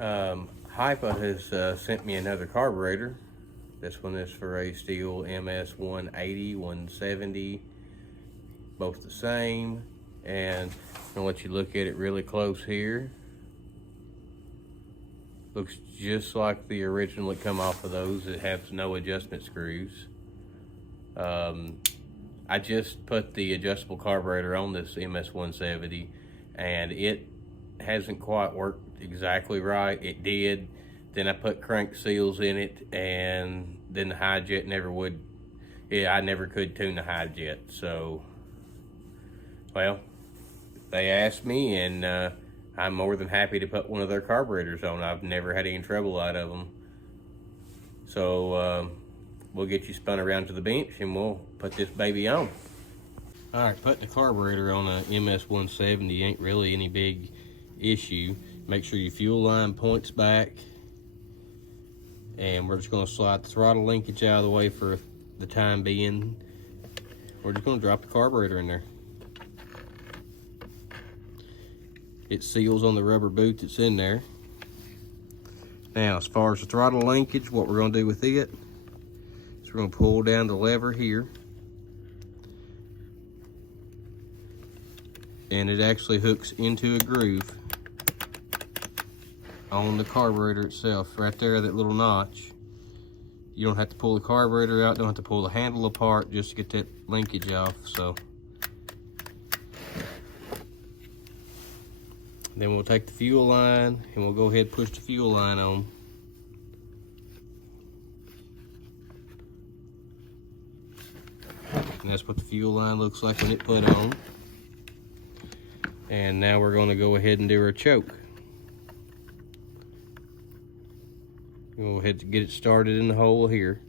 HiPa has sent me another carburetor. This one is for a Stihl MS180, 170, both the same. And I'm gonna let you look at it really close here. Looks just like the original that come off of those. It has no adjustment screws. I just put the adjustable carburetor on this MS170 and it hasn't quite worked exactly right. It did. Then I put crank seals in it, and then the Hi-Jet never would. Yeah, I never could tune the Hi-Jet. So, well, they asked me, and I'm more than happy to put one of their carburetors on. I've never had any trouble out of them. So we'll get you spun around to the bench and we'll put this baby on. All right, putting the carburetor on a MS170 ain't really any big issue. Make sure your fuel line points back, and we're just gonna slide the throttle linkage out of the way for the time being. We're just gonna drop the carburetor in there. It seals on the rubber boot that's in there. Now, as far as the throttle linkage, what we're gonna do with it is we're gonna pull down the lever here, and it actually hooks into a groove on the carburetor itself, right there, that little notch. You don't have to pull the carburetor out, don't have to pull the handle apart just to get that linkage off. So then we'll take the fuel line and we'll go ahead and push the fuel line on. And that's what the fuel line looks like when it put on. And now we're going to go ahead and do our choke. Go ahead and get it started in the hole here.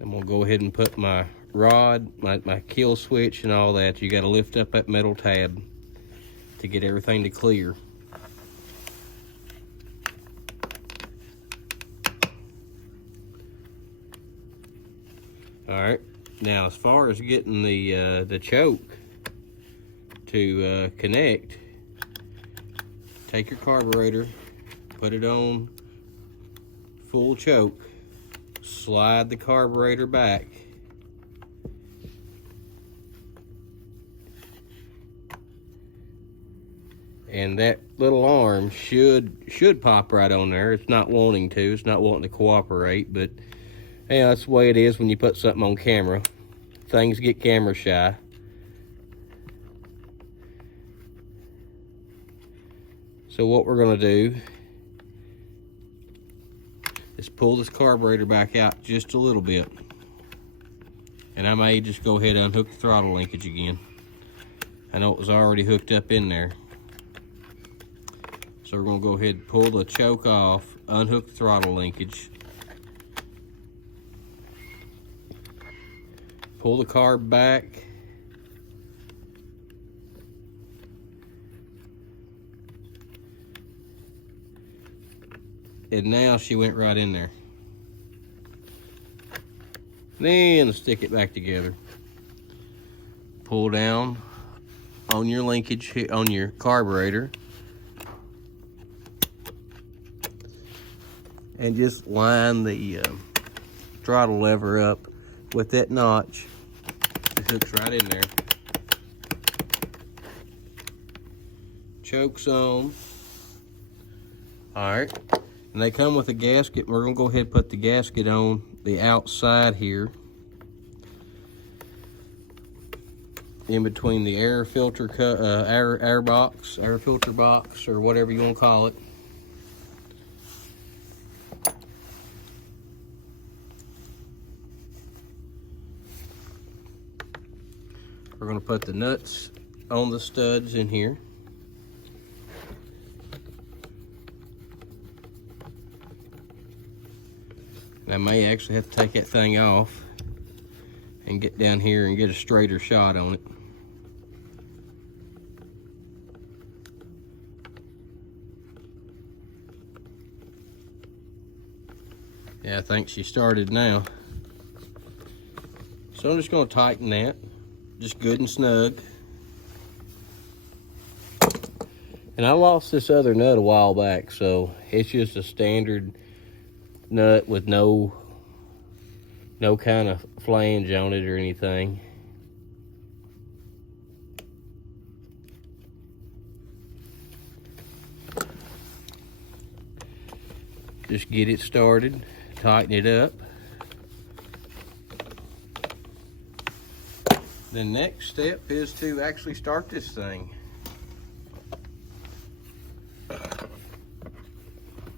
I'm going to go ahead and put my rod, my kill switch and all that. You got to lift up that metal tab to get everything to clear. All right, now as far as getting the choke to connect, take your carburetor, put it on full choke, slide the carburetor back, and that little arm should pop right on there. It's not wanting to, it's not wanting to cooperate, but yeah, that's the way it is when you put something on camera. Things get camera shy. So what we're gonna do is pull this carburetor back out just a little bit. And I may just go ahead and unhook the throttle linkage again. I know it was already hooked up in there. So we're gonna go ahead and pull the choke off, unhook the throttle linkage, pull the carb back, and now she went right in there. Then stick it back together. Pull down on your linkage, on your carburetor, and just line the throttle lever up with that notch. It hooks right in there. Choke's on. All right. And they come with a gasket. We're gonna go ahead and put the gasket on the outside here, in between the air filter air filter box, or whatever you want to call it. We're gonna put the nuts on the studs in here. I may actually have to take that thing off and get down here and get a straighter shot on it. Yeah, I think she started now. So I'm just going to tighten that, just good and snug. And I lost this other nut a while back, so it's just a standard nut with no kind of flange on it or anything. Just get it started, tighten it up. The next step is to actually start this thing.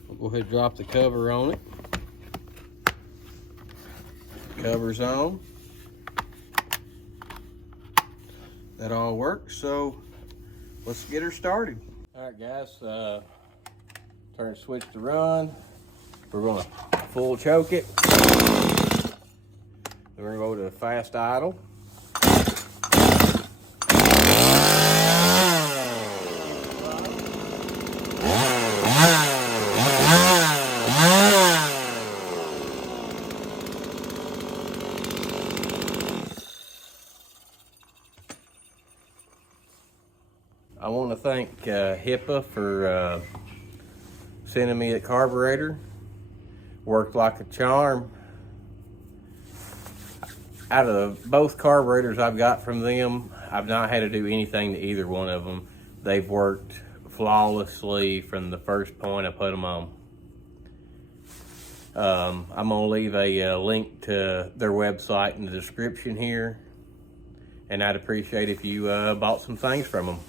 We'll go ahead and drop the cover on it. Cover's on. That all works, so let's get her started. All right, guys, turn the switch to run. We're gonna full choke it. Then we're gonna go to fast idle. I want to thank HiPa for sending me a carburetor. Worked like a charm. Out of both carburetors I've got from them, I've not had to do anything to either one of them. They've worked flawlessly from the first point I put them on. I'm going to leave a link to their website in the description here, and I'd appreciate if you bought some things from them.